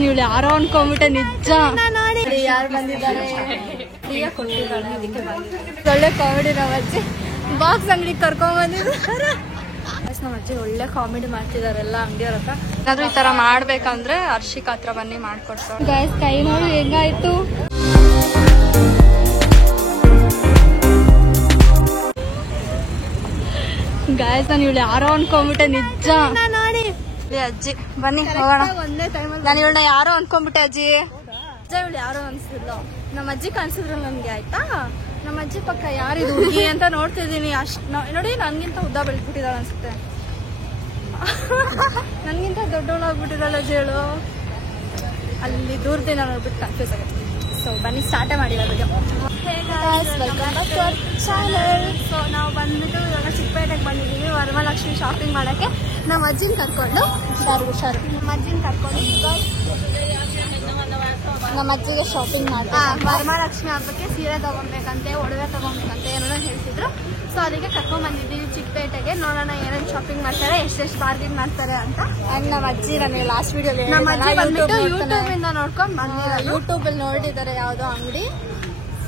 ನಾನು ಇವಳು ಯಾರೋ ಅನ್ಕೊಂಡ್ಬಿಟ್ಟೆ ನಿಜ ನೋಡಿ ಯಾರು ಬಂದಿದ್ದಾರೆ ಫ್ರೀಯ ಕೊಟ್ಟಿದ್ದಾಳೆ ಅದಕ್ಕೆ ಬಂದಿದ್ದಾರೆ ಒಳ್ಳೆ ಕಾಮಿಡಿ ನಮ್ಮ ಅಜ್ಜಿ ಬಾಕ್ಸ್ ಅಂಗಡಿಗೆ ಕರ್ಕೊಂಡ್ ಬಂದಿದ್ದಾರೆ ನಮ್ಮ ಅಜ್ಜಿ ಒಳ್ಳೆ ಕಾಮಿಡಿ ಮಾಡ್ತಿದ್ದಾರೆ ಎಲ್ಲ ಅಂಗಡಿಯವ್ರ ಹತ್ರ ಏನಾದ್ರು ಈ ತರ ಮಾಡ್ಬೇಕಂದ್ರೆ ಹರ್ಷಿಕ್ ಹತ್ರ ಬನ್ನಿ ಮಾಡ್ಕೊಡ್ತಾರೆ ಗಾಯ್ಸ್ ಕೈ ನೋಡಿ ಹೆಂಗಾಯ್ತು ಗಾಯ್ಸ್ ನಾನು ಇವಳು ಯಾರೋ ಅನ್ಕೊಂಡ್ಬಿಟ್ಟೆ ನಿಜ ನೋಡಿ ಅಜ್ಜಿ ಬನ್ನಿ ಹೋಗೋಣ ಒಂದೇ ಟೈಮಲ್ಲಿ ನಾನು ಇವಳನ್ನ ಯಾರೋ ಅನ್ಕೊಂಡ್ಬಿಟ್ಟೆ ಅಜ್ಜಿ ಇವಳು ಯಾರೋ ಅನ್ಸಿದ್ಲು ನಮ್ಮ ಅಜ್ಜಿ ಕಾಣಿಸಿದ್ರು ನನ್ಗೆ ಆಯ್ತಾ ನಮ್ಮ ಅಜ್ಜಿ ಪಕ್ಕ ಯಾರಿದು ಹುಡುಗಿ ಅಂತ ನೋಡ್ತಿದ್ದೀನಿ ಅಷ್ಟ್ ನೋಡಿ ನನ್ಗಿಂತ ಉದ್ದ ಬೆಳ್ಬಿಟ್ಟಿದ್ದಾಳೆ ಅನ್ಸುತ್ತೆ ನನ್ಗಿಂತ ದೊಡ್ಡವಳಾಗ್ಬಿಟ್ಟಿದ್ದಾಳೆ ಅಜ್ಜಿ ಹೇಳು ಅಲ್ಲಿ ದೂರದಿಂದ ನೋಡ್ಬಿಟ್ಟು ಕನ್ಫ್ಯೂಸ್ ಆಗುತ್ತೆ ಸೊ ಬನ್ನಿ ಸ್ಟಾರ್ಟೇ ಮಾಡಿಲ್ಲ ಸೊ ನಾವು ಬಂದ್ಬಿಟ್ಟು ಇವಾಗ ಚಿಕ್ಕಪೇಟೆಗೆ ಬಂದಿದ್ದೀವಿ ವರಮಹಾಲಕ್ಷ್ಮಿ ಶಾಪಿಂಗ್ ಮಾಡೋಕ್ಕೆ ನಮ್ಮ ಅಜ್ಜಿನ ಕರ್ಕೊಂಡು ಹುಷಾರು ನಮ್ಮ ಅಜ್ಜಿನ ಕರ್ಕೊಂಡು ನಮ್ಮ ಅಜ್ಜಿಗೆ ಶಾಪಿಂಗ್ ಮಾಡ್ತಾ ವರಮಹಾಲಕ್ಷ್ಮಿ ಹಬ್ಬಕ್ಕೆ ಸೀರೆ ತಗೊಬೇಕಂತೆ ಒಡವೆ ತಗೊಬೇಕಂತೆ ಏನೋ ಹೇಳ್ತಿದ್ರು ಸೊ ಅದಕ್ಕೆ ಕರ್ಕೊಂಡ್ ಬಂದಿದ್ದೀವಿ ಚಿಕ್ಕಪೇಟೆಗೆ ನೋಡೋಣ ಏನೇನು ಶಾಪಿಂಗ್ ಮಾಡ್ತಾರೆ ಎಷ್ಟೆಷ್ಟು ಬಾರ್ಗಿನ್ ಮಾಡ್ತಾರೆ ಅಂತ ಆ್ಯಂಡ್ ನಮ್ಮ ಅಜ್ಜಿ ನನಗೆ ಲಾಸ್ಟ್ ವಿಡಿಯೋ ನಮ್ಮ ಅಜ್ಜಿ ಬಂದ್ಬಿಟ್ಟು ಯೂಟ್ಯೂಬ್ ಇಂದ ನೋಡ್ಕೊಂಡು ಬಂದಿರೋ ಯೂಟ್ಯೂಬ್ ಅಲ್ಲಿ ನೋಡಿದ್ದಾರೆ ಯಾವುದೋ ಅಂಗಡಿ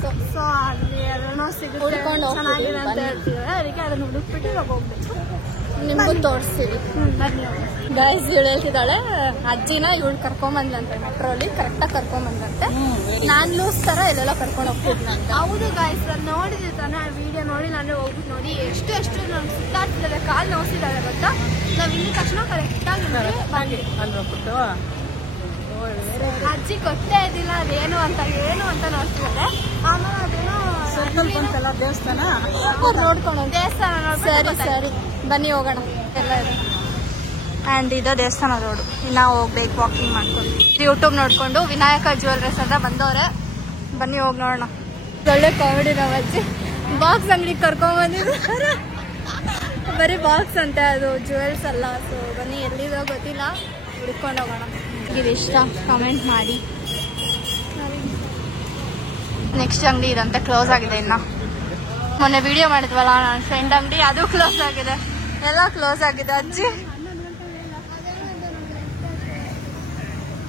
ಸೊ ಅಲ್ಲಿ ಏನೋ ಸಿಗುತ್ತೆ ಚೆನ್ನಾಗಿದೆ ಅಂತ ಹೇಳ್ತಿದ್ದಾರೆ ಅದಕ್ಕೆ ಅದನ್ನ ಹುಡುಕ್ಬಿಟ್ಟು ಇವಾಗ ಹೋಗ್ಬೇಕು ನಿಮ್ಗೂ ತೋರಿಸ್ತೀವಿ ಗೈಸ್ ಇವಳು ಹೇಳ್ತಿದ್ದಾಳೆ ಅಜ್ಜಿನ ಇವಳು ಕರ್ಕೊಂಬಂದ್ಲಂತೆ ಮೆಟ್ರೋಲಿ ಕರೆಕ್ಟಾಗಿ ಕರ್ಕೊಂಬಂದಂತೆ ನಾನ್ ಲೂಸ್ ತರ ಎಲ್ಲೆಲ್ಲ ಕರ್ಕೊಂಡು ಹೋಗ್ತಿದ್ನಂತೆ ಹೌದು ಗೈಸ್ ನಾನು ನೋಡಿದ್ದೆ ತಾನೆ ಆ ವಿಡಿಯೋ ನೋಡಿ ನಾನು ಹೋಗ್ಬಿಟ್ಟು ನೋಡಿ ಎಷ್ಟು ನಮ್ಗೆ ಸುತ್ತಾಡ್ತಿದ್ದಾರೆ ಕಾಲು ನೋಸಿದ್ದಾಳೆ ಗೊತ್ತಾ ನಾವ್ ಇಲ್ಲಿ ತಕ್ಷಣ ಕರೆಕ್ಟಾಗಿ ಬಂದ್ಬಿಟ್ಟು ಅಜ್ಜಿ ಗೊತ್ತೇ ಇದ್ದಿಲ್ಲ ಅದೇನು ಅಂತ ನೋಡ್ತಿದ್ದಾರೆ ಆಮೇಲೆ ಅದೇನೋ ದೇವಸ್ಥಾನ ನೋಡ್ಕೊಂಡು ದೇವಸ್ಥಾನ ಸರಿ ಬನ್ನಿ ಹೋಗೋಣ ಎಲ್ಲ ಇದೆ ಆ್ಯಂಡ್ ಇದು ದೇವಸ್ಥಾನ ರೋಡು ಇನ್ನು ಹೋಗ್ಬೇಕು ವಾಕಿಂಗ್ ಮಾಡ್ಕೊಂಡು ಯೂಟ್ಯೂಬ್ ನೋಡ್ಕೊಂಡು ವಿನಾಯಕ ಜ್ಯುವೆಲ್ರೀಸ್ ಅಂತ ಬಂದವ್ರೆ ಬನ್ನಿ ಹೋಗಿ ನೋಡೋಣ ಒಳ್ಳೆ ಕಾಮಿಡಿ ನಮ್ಮ ಅಜ್ಜಿ ಬಾಕ್ಸ್ ಅಂಗಡಿಗೆ ಕರ್ಕೊಂಡ್ ಬಂದಿದ್ದಾರೆ ಬರೀ ಬಾಕ್ಸ್ ಅಂತ ಅದು ಜ್ಯುವೆಲ್ಸ್ ಅಲ್ಲ ಸೊ ಬನ್ನಿ ಎಲ್ಲಿದೋ ಗೊತ್ತಿಲ್ಲ ಹುಡ್ಕೊಂಡು ಹೋಗೋಣ ಇದು ಇಷ್ಟ ಕಮೆಂಟ್ ಮಾಡಿ ನೆಕ್ಸ್ಟ್ ಅಂಗಡಿ ಇದಂತೆ ಕ್ಲೋಸ್ ಆಗಿದೆ ಇನ್ನು ಮೊನ್ನೆ ವಿಡಿಯೋ ಮಾಡಿದ್ವಲ್ಲ ನನ್ನ ಫ್ರೆಂಡ್ ಅಂಗಡಿ ಅದು ಕ್ಲೋಸ್ ಆಗಿದೆ ಎಲ್ಲ ಕ್ಲೋಸ್ ಆಗಿದೆ ಅಜ್ಜಿ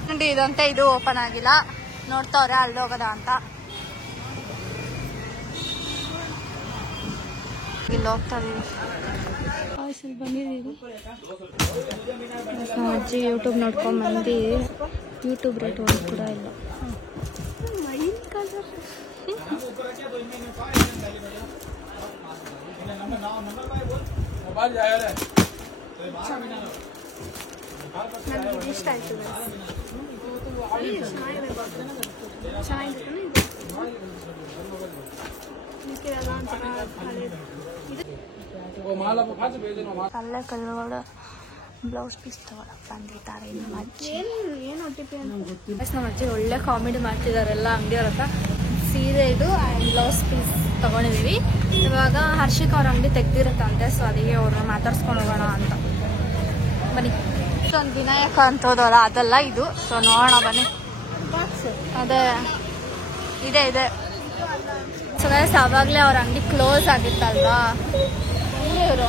ಅಂಗಡಿ ಇದಂತೆ ಇದು ಓಪನ್ ಆಗಿಲ್ಲ ನೋಡ್ತಾವ್ರೆ ಅಲ್ಲಿ ಹೋಗೋದ ಅಂತ ಇಲ್ಲಿ ಹೋಗ್ತಾ ಇದೀವಿ ಬಂದಿದ್ದೀವಿ ನಮ್ಮ ಅಜ್ಜಿ ಯೂಟ್ಯೂಬ್ ನೋಡ್ಕೊಂಡ್ ಬಂದು ಯೂಟ್ಯೂಬ್ ರೇಟ್ ಒಂದು ಕೂಡ ಇಲ್ಲ ನನಗೆ ಇಷ್ಟ ಆಯ್ತು ಅಲ್ಲೇ ಕಲ್ಲುಗಳು ಬ್ಲೌಸ್ ಪೀಸ್ ತಗೊಳಕ್ ಬಂದಿದ್ದಾರೆ ನಮ್ಮ ಅಜ್ಜಿ ಏನು ಟಿಪಿ ಅಂತ ನಮ್ಮ ಅಜ್ಜಿ ಒಳ್ಳೆ ಕಾಮಿಡಿ ಮಾಡ್ತಿದ್ದಾರೆ ಎಲ್ಲ ಅಂಗಡಿಯವ್ರ ಹತ್ರ ಸೀರೆ ಇದು ಆ್ಯಂಡ್ ಬ್ಲೌಸ್ ಪೀಸ್ ತಗೊಂಡಿದೀವಿ ಇವಾಗ ಹರ್ಷಿಕ್ ಅವ್ರ ಅಂಗಡಿ ತೆಗ್ದಿರುತ್ತಂತೆ ಸೊ ಅದಕ್ಕೆ ಅವ್ರನ್ನ ಮಾತಾಡ್ಸ್ಕೊಂಡು ಹೋಗೋಣ ಅಂತ ಬನ್ನಿ ಇಷ್ಟೊಂದು ವಿನಾಯಕ ಅಂತೋದಲ್ಲ ಅದಲ್ಲ ಇದು ಸೊ ನೋಡೋಣ ಬನ್ನಿ ಅದೇ ಇದೆ ಸೊ ಗೈಸ್ ಆವಾಗಲೇ ಅವ್ರ ಅಂಗಡಿ ಕ್ಲೋಸ್ ಆಗಿತ್ತಲ್ವಾ ಇವರು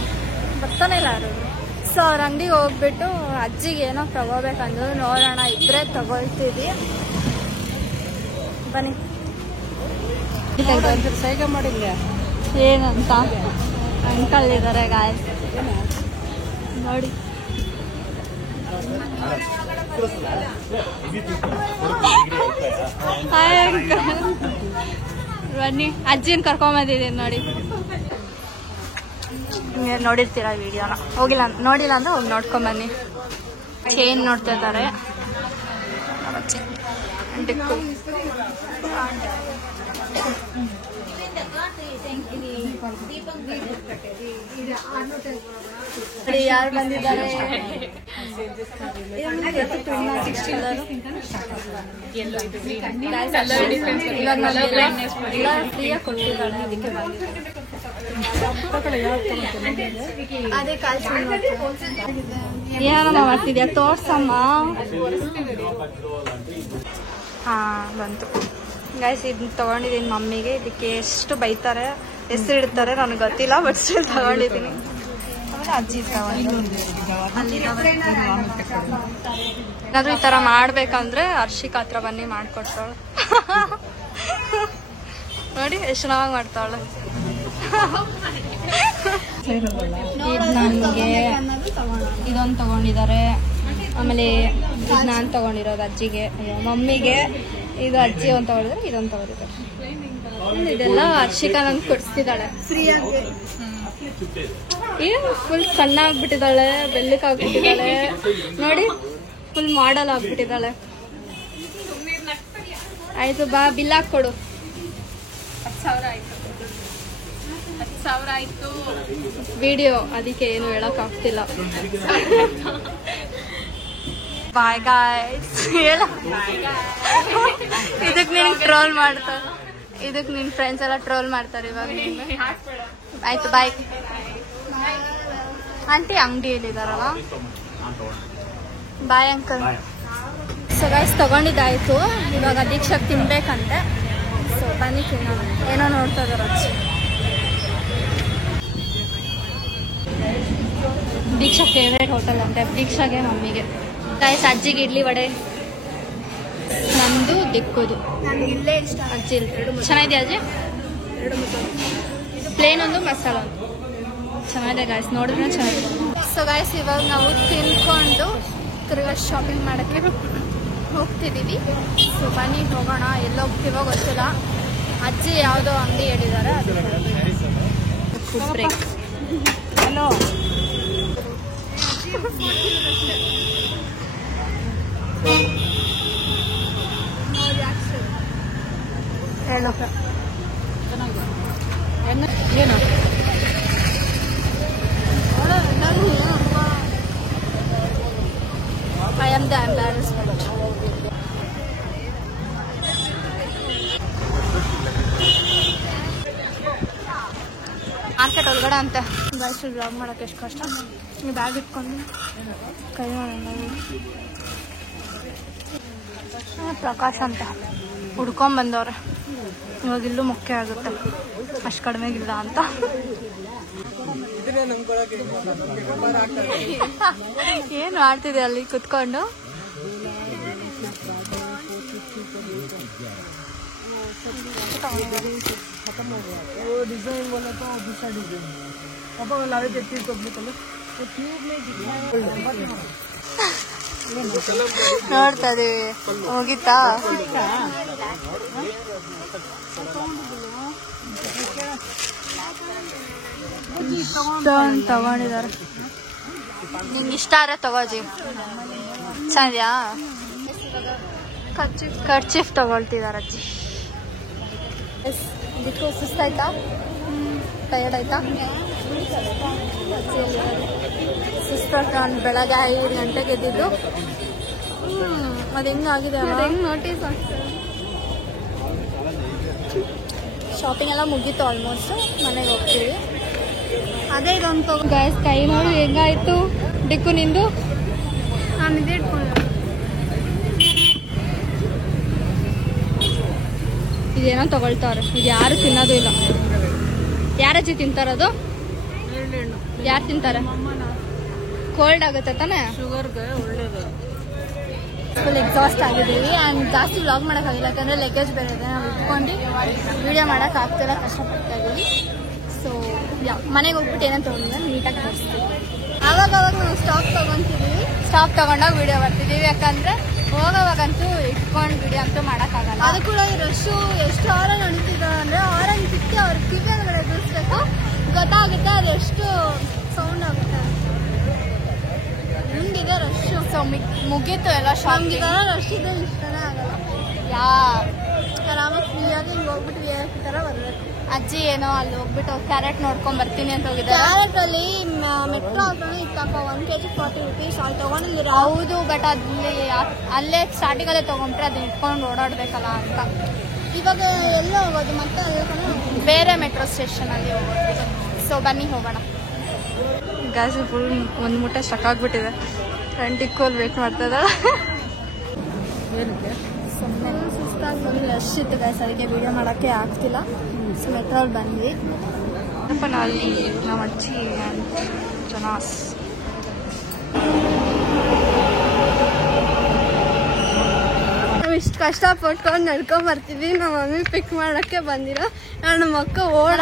ಬರ್ತಾನೆ ಇಲ್ಲ ಯಾರು ಸೊ ಅವ್ರ ಅಂಗಡಿಗೆ ಹೋಗ್ಬಿಟ್ಟು ಅಜ್ಜಿಗೆ ಏನೋ ತಗೋಬೇಕಂದ್ರು ನೋಡೋಣ ಇದ್ರೆ ತಗೊಳ್ತೀವಿ ಬನ್ನಿ ಸೈಗೆ ಮಾಡಿಲ್ಲ ಏನಂತ ಅಂಕಲ್ ಇದ್ದಾರೆ ಗಾಯಸ್ ನೋಡಿ ಬನ್ನಿ ಅಜ್ಜಿನ ಕರ್ಕೊಂಬಂದಿದ್ದೀನಿ ನೋಡಿ ನೋಡಿರ್ತೀರ ವಿಡಿಯೋನ ನೋಡಿಲ್ಲ ಅಂದ್ರೆ ಹೋಗಿ ನೋಡ್ಕೊಂಬನ್ನಿ ಚೇನ್ ನೋಡ್ತಾ ಇದ್ದಾರೆ ಯಾರು ಬಂದಿದ್ದಾರೆ ಕೊಟ್ಟಿದ್ದಾಳೆ ಅದಕ್ಕೆ ಅದೇ ಏನಮ್ಮ ಮಾಡ್ತಿದ್ಯಾ ತೋರ್ಸಮ್ಮ ಹಾ ಬಂತು ಗೈಸ್ ಇದನ್ನ ತಗೊಂಡಿದ್ದೀನಿ ಮಮ್ಮಿಗೆ ಇದಕ್ಕೆ ಎಷ್ಟು ಬೈತಾರೆ ಹೆಸರು ಇಡ್ತಾರೆ ನನಗೆ ಗೊತ್ತಿಲ್ಲ ಬಟ್ ಸ್ಟಿಲ್ ತಗೊಂಡಿದ್ದೀನಿ ಆಮೇಲೆ ಅಜ್ಜಿ ತಗೊಂಡು ಏನಾದ್ರೂ ಈ ತರ ಮಾಡ್ಬೇಕಂದ್ರೆ ಹರ್ಷಿಕ್ ಹತ್ರ ಬನ್ನಿ ಮಾಡ್ಕೊಡ್ತಾಳೆ. ನೋಡಿ ಎಷ್ಟು ಚೆನ್ನಾಗಿ ಮಾಡ್ತಾಳೆ. ನಮಗೆ ಇದೊಂದು ತಗೊಂಡಿದ್ದಾರೆ. ಆಮೇಲೆ ನಾನು ತಗೊಂಡಿರೋದು ಅಜ್ಜಿಗೆ, ಅಯ್ಯೋ ಮಮ್ಮಿಗೆ. ಇದು ಅಜ್ಜಿ ಒಂದು ತಗೊಂಡಿದ್ದಾರೆ, ಇದೊಂದು ತಗೊಂಡಿದ್ದಾರೆ. ಇದೆಲ್ಲ ಹರ್ಷಿಕಾ ನಂಗೆ ಕೊಡಿಸ್ತಿದ್ದಾಳೆ ಫ್ರೀಯಾಗಿ. ಫುಲ್ ಸಣ್ಣ ಆಗ್ಬಿಟ್ಟಿದ್ದಾಳೆ, ಬೆಳ್ಳಕ್ಕಾಗ್ಬಿಟ್ಟಿದ್ದಾಳೆ ನೋಡಿ, ಫುಲ್ ಮಾಡಲ್ ಆಗ್ಬಿಟ್ಟಿದ್ದಾಳೆ. ಆಯ್ತು ಬಾ, ಬಿಲ್ ಹಾಕೊಡು. 10,000 ಆಯ್ತು. ವಿಡಿಯೋ ಅದಕ್ಕೆ ಏನು ಹೇಳಕ್ ಆಗ್ತಿಲ್ಲ. Bye guys. ಇದಕ್ ನೀನ್ ಟ್ರೋಲ್ ಮಾಡ್ತಾರೆ, ಇದಕ್ ನಿನ್ ಫ್ರೆಂಡ್ಸ್ ಎಲ್ಲ ಟ್ರೋಲ್ ಮಾಡ್ತಾರೆ ಇವಾಗ. ಆಯ್ತು ಬಾಯ್. ಆಂಟಿ ಅಂಗಡಿಯಲ್ಲಿದಾರಲ್ಲ, ಬಾಯ್ ಅಂಕಲ್. ಸೊ ಗೈಸ್ ತಗೊಂಡಿದ್ದಾಯ್ತು, ಇವಾಗ ದೀಕ್ಷಾಗ್ ತಿನ್ಬೇಕಂತೆ. ಸೊ ಬನ್ನಿ ತಿನ್ನೋಣ. ಏನೋ ನೋಡ್ತಾ ಇದಾರೆ ಅಜ್ಜಿ. ದೀಕ್ಷಾ ಫೇವ್ರೇಟ್ ಹೋಟೆಲ್ ಅಂತೆ, ದೀಕ್ಷಾಗೆ ಮಮ್ಮಿಗೆ. ಗೈಸ್ ಅಜ್ಜಿಗೆ ಇಡ್ಲಿ ವಡೆ, ನಮ್ದು ದಿಕ್ಕುದು. ಇಲ್ಲೇ ಇಷ್ಟ ಅಜ್ಜಿ. ಚೆನ್ನಾಗಿದೆ ಅಜ್ಜಿ. ಪ್ಲೇನ್ ಒಂದು, ಮಸಾಲ ಒಂದು ಚೆನ್ನಾಗಿದೆ ಗೈಸ್, ನೋಡಿದ್ರೆ ಚೆನ್ನಾಗಿದೆ. ಸೊ ಗೈಸ್ ಇವಾಗ ನಾವು ತಿನ್ಕೊಂಡು ತಿರ್ಗಾ ಶಾಪಿಂಗ್ ಮಾಡೋಕ್ಕೆ ಹೋಗ್ತಿದ್ದೀವಿ. ಸೊ ಬನ್ನಿ ಹೋಗೋಣ. ಎಲ್ಲ ಹೋಗ್ತೀವೋ ಗೊತ್ತಿಲ್ಲ. ಅಜ್ಜಿ ಯಾವುದೋ ಅಂಗಡಿ ಹೇಳಿದ್ದಾರೆ, ಅದು ಫುಡ್ ಬ್ರೇಕ್. ಹಲೋ ಹೇಳು. ಏನು I am the embarrassment. Market ಒಳಗಡೆ ಅಂತೆ ಗೈಸ್. ಬ್ಲಾಗ್ ಮಾಡೋಕೆ ಎಷ್ಟು ಕಷ್ಟ. ನೀವು ಬ್ಯಾಗ್ ಇಟ್ಕೊಂಡು ಕೈ ಪ್ರಕಾಶ್ ಅಂತ ಹುಡ್ಕೊಂಡ್ ಬಂದವ್ರೆ. ಇವಾಗ ಇಲ್ಲೂ ಮುಖ್ಯ ಆಗುತ್ತೆ, ಅಷ್ಟು ಕಡಿಮೆಗಿಲ್ಲ ಅಂತ. ಏನು ಮಾಡ್ತಿದೆ ಅಲ್ಲಿ ಕುತ್ಕೊಂಡು? ನೋಡ್ತಾ ಇದೀವಿ. ಹೋಗಿತ್ತಾ? ತಗೊಂಡಿದ್ದಾರೆ. ನಿಂಗೆ ಇಷ್ಟ ಆದ್ರೆ ತಗೋಜಿ. ಚೆನ್ನಾಗಿದ್ಯಾ? ಕರ್ಚೀಫ್ ತಗೊಳ್ತಿದಾರ ಅಜ್ಜಿ. ಇದಕ್ಕೂ ಸುಸ್ತಾಯ್ತಾ? ಟಯರ್ಡ್ ಆಯ್ತಾ? ಸುಸ್ತಾಗ ನಾನು ಬೆಳಗ್ಗೆ 5 ಗಂಟೆಗೆ ಎದ್ದಿದ್ದು. ಅದು ಹೆಂಗಾಗಿದೆ ಅಲ್ಲ, ಹೆಂಗ್ ನೋಟಿಸ್ ಆಗ್ತದೆ. ಶಾಪಿಂಗ್ ಎಲ್ಲ ಮುಗೀತು ಆಲ್ಮೋಸ್ಟ್. ಮನೆಗೆ ಹೋಗ್ತೀವಿ. ಅದೇ ಇದೊಂದು ಗೈಸ್. ಕೈ ನೋಡಿ ಹೆಂಗಾಯ್ತು ಡಿಕ್ಕು ನಿಂದು. ನಾನು ಇದೇ ಇಟ್ಕೊಂಡು ಇದೇನೋ ತಗೊಳ್ತಾವ್ರೆ. ಇದು ಯಾರು ತಿನ್ನೋದು ಇಲ್ಲ. ಯಾರಜ್ಜಿ ತಿಂತಾರದು? ಯಾರು ತಿಂತಾರೆ? ಕೋಲ್ಡ್ ಆಗುತ್ತೆ ತಾನೆ, ಶುಗರ್ಗೆ ಒಳ್ಳೇದು. ಫುಲ್ ಎಕ್ಸಾಸ್ಟ್ ಆಗಿದ್ದೀವಿ. ಆ್ಯಂಡ್ ಜಾಸ್ತಿ ವ್ಲಾಗ್ ಮಾಡೋಕ್ಕಾಗಿಲ್ಲ, ಯಾಕಂದರೆ ಲಗೇಜ್ ಬೇರೆ ಇದೆ. ನಾವು ಇಟ್ಕೊಂಡು ವೀಡಿಯೋ ಮಾಡೋಕ್ಕಾಗ್ತಿಲ್ಲ, ಕಷ್ಟಪಡ್ತಾ ಇದ್ದೀವಿ. ಸೊ ಮನೆಗೆ ಹೋಗ್ಬಿಟ್ಟು ಏನೋ ತೊಗೊಂಡಿಲ್ಲ, ನೀಟಾಗಿ ತೋರಿಸ್ತೀವಿ. ಆವಾಗ ನಾವು ಸ್ಟಾಪ್ ತೊಗೊತೀವಿ. ಸ್ಟಾಪ್ ತೊಗೊಂಡಾಗ ವೀಡಿಯೋ ಬರ್ತಿದ್ದೀವಿ, ಯಾಕಂದರೆ ಹೋಗೋವಾಗಂತೂ ಇಟ್ಕೊಂಡು ವೀಡಿಯೋ ಅಂತೂ ಮಾಡೋಕ್ಕಾಗಲ್ಲ. ಅದು ಕೂಡ ಈ ರಶ್ಶು ಎಷ್ಟು ಆರೆಂಜ್ ನಡೀತಿದ್ದಾರೆ ಅಂದರೆ, ಆರೆಂಜ್ ಸಿಕ್ಕಿ ಅವ್ರ ಕಿವಿಯಲ್ಲಿ ಎದುರಿಸ್ಬೇಕು, ಗೊತ್ತಾಗುತ್ತೆ ಅದು ಎಷ್ಟು ಸೌಂಡ್ ಆಗುತ್ತೆ. ಹಿಂಗಿದೆ ರಶ್ಶು. ಸೊ ಮುಗೀತು ಎಲ್ಲ ಶಾಪಿಂಗ್. ರಶ್ ಇದೆ, ಇಷ್ಟನೇ ಆಗಲ್ಲ. ಆರಾಮಾಗಿ ಫ್ರೀಯಾಗಿ ಹಿಂಗೆ ಹೋಗ್ಬಿಟ್ಟು ಈ ಥರ ಬರಬೇಕು. ಅಜ್ಜಿ ಏನೋ ಅಲ್ಲಿ ಹೋಗ್ಬಿಟ್ಟು ಕ್ಯಾರೆಟ್ ನೋಡ್ಕೊಂಡ್ ಬರ್ತೀನಿ ಅಂತ ಹೋಗಿದ್ದೆ. ಕ್ಯಾರೆಟ್ ಅಲ್ಲಿ ಮೆಟ್ರೋ ಹತ್ರನೇ ಇತ್ತಪ್ಪ. 1 kg 40 rupees. ಅಲ್ಲಿ ತಗೊಂಡಿದ್ದೀರ? ಹೌದು, ಬಟ್ ಅಲ್ಲೇ ಸ್ಟಾರ್ಟಿಂಗ್ ಅಲ್ಲೇ ತಗೊಂಡ್ರೆ ಅದನ್ನ ಇಟ್ಕೊಂಡು ಓಡಾಡ್ಬೇಕಲ್ಲ ಅಂತ. ಇವಾಗ ಎಲ್ಲ ಹೋಗೋದು ಮತ್ತೆ ಬೇರೆ ಮೆಟ್ರೋ ಸ್ಟೇಷನ್ ಅಲ್ಲಿ ಹೋಗೋದು. ಸೊ ಬನ್ನಿ ಹೋಗೋಣ. ಗ್ಯಾಸ್ ಫುಲ್ ಒಂದು ಮುಟ್ಟೆ ಸ್ಟಕ್ ಆಗ್ಬಿಟ್ಟಿದೆ. ಟಿಕ್ಕೋಲ್ ವೇಟ್ ಮಾಡ್ತಾ ಇದ್ದಾಳೆ. ಸುಸ್ತಾಗಿ ಬಂದು ರಶ್ ಇತ್ತು ಗೈಸ್, ಅದಕ್ಕೆ ವಿಡಿಯೋ ಮಾಡೋಕ್ಕೆ ಆಗ್ತಿಲ್ಲ. ಸೊ ಮೆಟ್ರೋಲ್ ಬಂದ್ವಿ. ಅಲ್ಲಿ ನಮ್ಮ ಅಜ್ಜಿ ಜನಾಸ್ ಕಷ್ಟಪಟ್ಕೊಂಡು ನಡ್ಕೊಂಡ್ ಬರ್ತಿದ್ವಿ. ನಮ್ಮ ಮಮ್ಮಿ ಪಿಕ್ ಮಾಡೋಕ್ಕೆ ಬಂದಿಲ್ಲ. ನಮ್ಮ ಅಕ್ಕ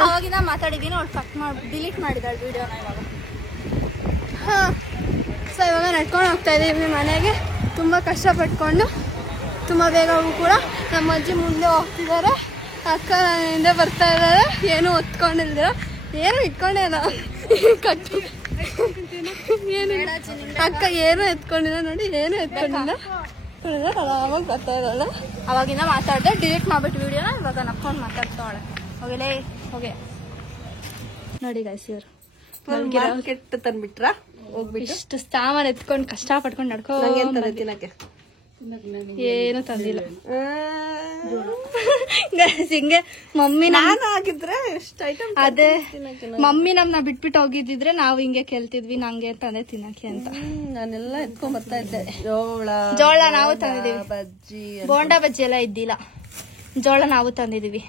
ಅವಾಗಿಂದ ಮಾತಾಡಿದ್ದೀನಿ. ಅವ್ಳು ಕಟ್ ಮಾಡಿ ಡಿಲೀಟ್ ಮಾಡಿದಾಳೆ ವಿಡಿಯೋನ ಇವಾಗ. ಹಾಂ, ಸೊ ಇವಾಗ ನಡ್ಕೊಂಡು ಹೋಗ್ತಾ ಇದ್ದೀವಿ ಮನೆಗೆ. ತುಂಬ ಕಷ್ಟಪಟ್ಕೊಂಡು ತುಂಬ ಬೇಗ ಕೂಡ ನಮ್ಮ ಅಜ್ಜಿ ಮುಂದೆ ಹೋಗ್ತಿದ್ದಾರೆ. ಅಕ್ಕ ಹಿಂದೆ ಬರ್ತಾ ಇದ್ದಾರೆ. ಏನೂ ಹೊತ್ಕೊಂಡಿಲ್ದಿರ, ಏನು ಇಟ್ಕೊಂಡಿಲ್ಲ ಕಟ್ಟು ಏನು ಅಕ್ಕ ಏನೂ ಎತ್ಕೊಂಡಿಲ್ಲ ನೋಡಿ, ಏನೂ ಎತ್ಕೊಂಡಿಲ್ಲ. ಆರಾಮಾಗಿ ಬರ್ತಾ ಇದ್ದಾಳೆ. ಅವಾಗಿಂದ ಮಾತಾಡ್ದೆ, ಡಿಲೀಟ್ ಮಾಡ್ಬಿಟ್ಟು ವಿಡಿಯೋನ ಇವಾಗ ನಕ್ಕೊಂಡು ಮಾತಾಡ್ತಾಳೆ. ಹೋಗಿಲೇ ಹೋಗಿ ನೋಡಿ ಗೈಸ್, ಇವರು ಕೆಟ್ಟ ತಂದ್ಬಿಟ್ರ ಹೋಗ್ಬಿಟ್ಟು ಇಷ್ಟು ಸಾಮಾನು ಎತ್ಕೊಂಡು ಕಷ್ಟಪಟ್ಕೊಂಡು ನಡ್ಕೊಂಡು ತಿನ್ನಕ್ಕೆ ಏನು ತಂದಿಲ್ಲ. ಹಿಂಗೆ ಮಮ್ಮಿ ನಾನು ಆಗಿದ್ರೆ ಎಷ್ಟು ಐಟಮ್ ಅದೇ ಮಮ್ಮಿ ನಮ್ನ ಬಿಟ್ಬಿಟ್ಟು ಹೋಗಿದ್ದಿದ್ರೆ ನಾವು ಹಿಂಗೆ ಕೇಳ್ತಿದ್ವಿ ನಂಗೆ ತಂದೆ ತಿನ್ನಕ್ಕೆ ಅಂತ. ನಾನೆಲ್ಲ ಎತ್ಕೊಂಡ್ ಬರ್ತಾ ಇದ್ದೆ. ಜೋಳ ನಾವು ತಂದಿದೀವಿ. ಬಜ್ಜಿ, ಬೋಂಡಾ ಬಜ್ಜಿ ಎಲ್ಲ ಇದ್ದಿಲ್ಲ. ಜೋಳ ನಾವು ತಂದಿದೀವಿ.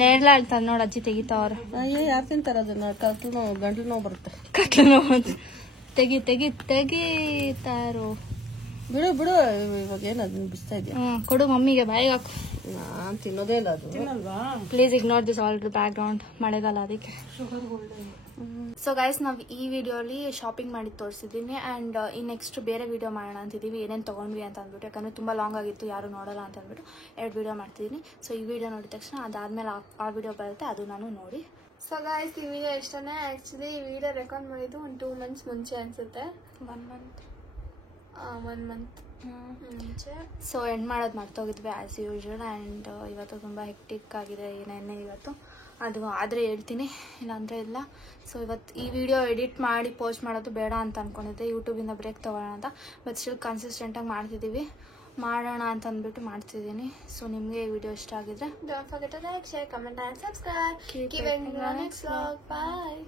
ನೇರ್ಲ ಹೇಳ್ತಾರ ನೋಡ್ ಅಜ್ಜಿ ತೆಗಿತಾವ್ರ. ಯಾರು ತಿಂತಾರ ಅದನ್ನ? ಕತ್ಲು ನೋವು, ಗಂಟ್ಲು ನೋವು ಬರುತ್ತೆ. ಕತ್ಲು ನೋವು ತೆಗಿತಾರೋ. ಬಿಡು ಬಿಡು, ಇವಾಗ ಏನು ಅದನ್ನ ಬಿಸ್ತಾ ಇದೆಯಾ? ಕೊಡು ಮಮ್ಮಿಗೆ, ಬಾಯಿಗೆ ಹಾಕು. ನಾನ್ ತಿನ್ನೋದೇ ಇಲ್ಲ ಅದು. Please ignore this all back ground, ಮಳೆಗಾಲ ಅದಕ್ಕೆ. ಸೊ ಗೈಸ್, ನಾವು ಈ ವಿಡಿಯೋಲಿ ಶಾಪಿಂಗ್ ಮಾಡಿ ತೋರಿಸಿದ್ದೀನಿ. ಆ್ಯಂಡ್ ಈ ನೆಕ್ಸ್ಟ್ ಬೇರೆ ವಿಡಿಯೋ ಮಾಡೋಣ ಅಂತಿದ್ದೀವಿ, ಏನೇನು ತೊಗೊಂಡ್ವಿ ಅಂತ ಅಂದ್ಬಿಟ್ಟು. ಯಾಕಂದರೆ ತುಂಬ ಲಾಂಗ್ ಆಗಿತ್ತು, ಯಾರು ನೋಡೋಲ್ಲ ಅಂತ ಅಂದ್ಬಿಟ್ಟು 2 ವಿಡಿಯೋ ಮಾಡ್ತಿದ್ದೀನಿ. ಸೊ ಈ ವಿಡಿಯೋ ನೋಡಿದ ತಕ್ಷಣ ಅದಾದಮೇಲೆ ಆ ವಿಡಿಯೋ ಬರುತ್ತೆ, ಅದು ನಾನು ನೋಡಿ. ಸೊ ಗೈಸ್, ಈ ವಿಡಿಯೋ ಇಷ್ಟನೇ. ಆ್ಯಕ್ಚುಲಿ ಈ ವಿಡಿಯೋ ರೆಕಾರ್ಡ್ ಮಾಡಿದ್ದು ಒಂದು 2 months ಮುಂಚೆ ಅನಿಸುತ್ತೆ. 1 month ಮುಂಚೆ. ಸೊ ಎಂಡ್ ಮಾಡೋದು ಮರ್ತೋಗಿದ್ವಿ ಆ್ಯಸ್ ಯೂಶ್ವಲ್. ಆ್ಯಂಡ್ ಇವತ್ತು ತುಂಬ ಹೆಕ್ಟಿಕ್ ಆಗಿದೆ ಏನೇನೇ ಇವತ್ತು. ಅದು ಆದರೆ ಹೇಳ್ತೀನಿ, ಇಲ್ಲಾಂದರೆ ಇಲ್ಲ. ಸೊ ಇವತ್ತು ಈ ವಿಡಿಯೋ ಎಡಿಟ್ ಮಾಡಿ ಪೋಸ್ಟ್ ಮಾಡೋದು ಬೇಡ ಅಂತ ಅಂದ್ಕೊಂಡಿದ್ದೆ, ಯೂಟ್ಯೂಬಿಂದ ಬ್ರೇಕ್ ತೊಗೊಳ್ಳೋಣ ಅಂತ. ಬಟ್ ಸ್ಟಿಲ್ ಕನ್ಸಿಸ್ಟೆಂಟಾಗಿ ಮಾಡ್ತಿದ್ದೀವಿ, ಮಾಡೋಣ ಅಂತ ಅಂದ್ಬಿಟ್ಟು ಮಾಡ್ತಿದ್ದೀನಿ. ಸೊ ನಿಮಗೆ ಈ ವಿಡಿಯೋ ಇಷ್ಟ ಆಗಿದ್ರೆ don't forget to like, share, comment and subscribe. Keep watching next vlog. Bye.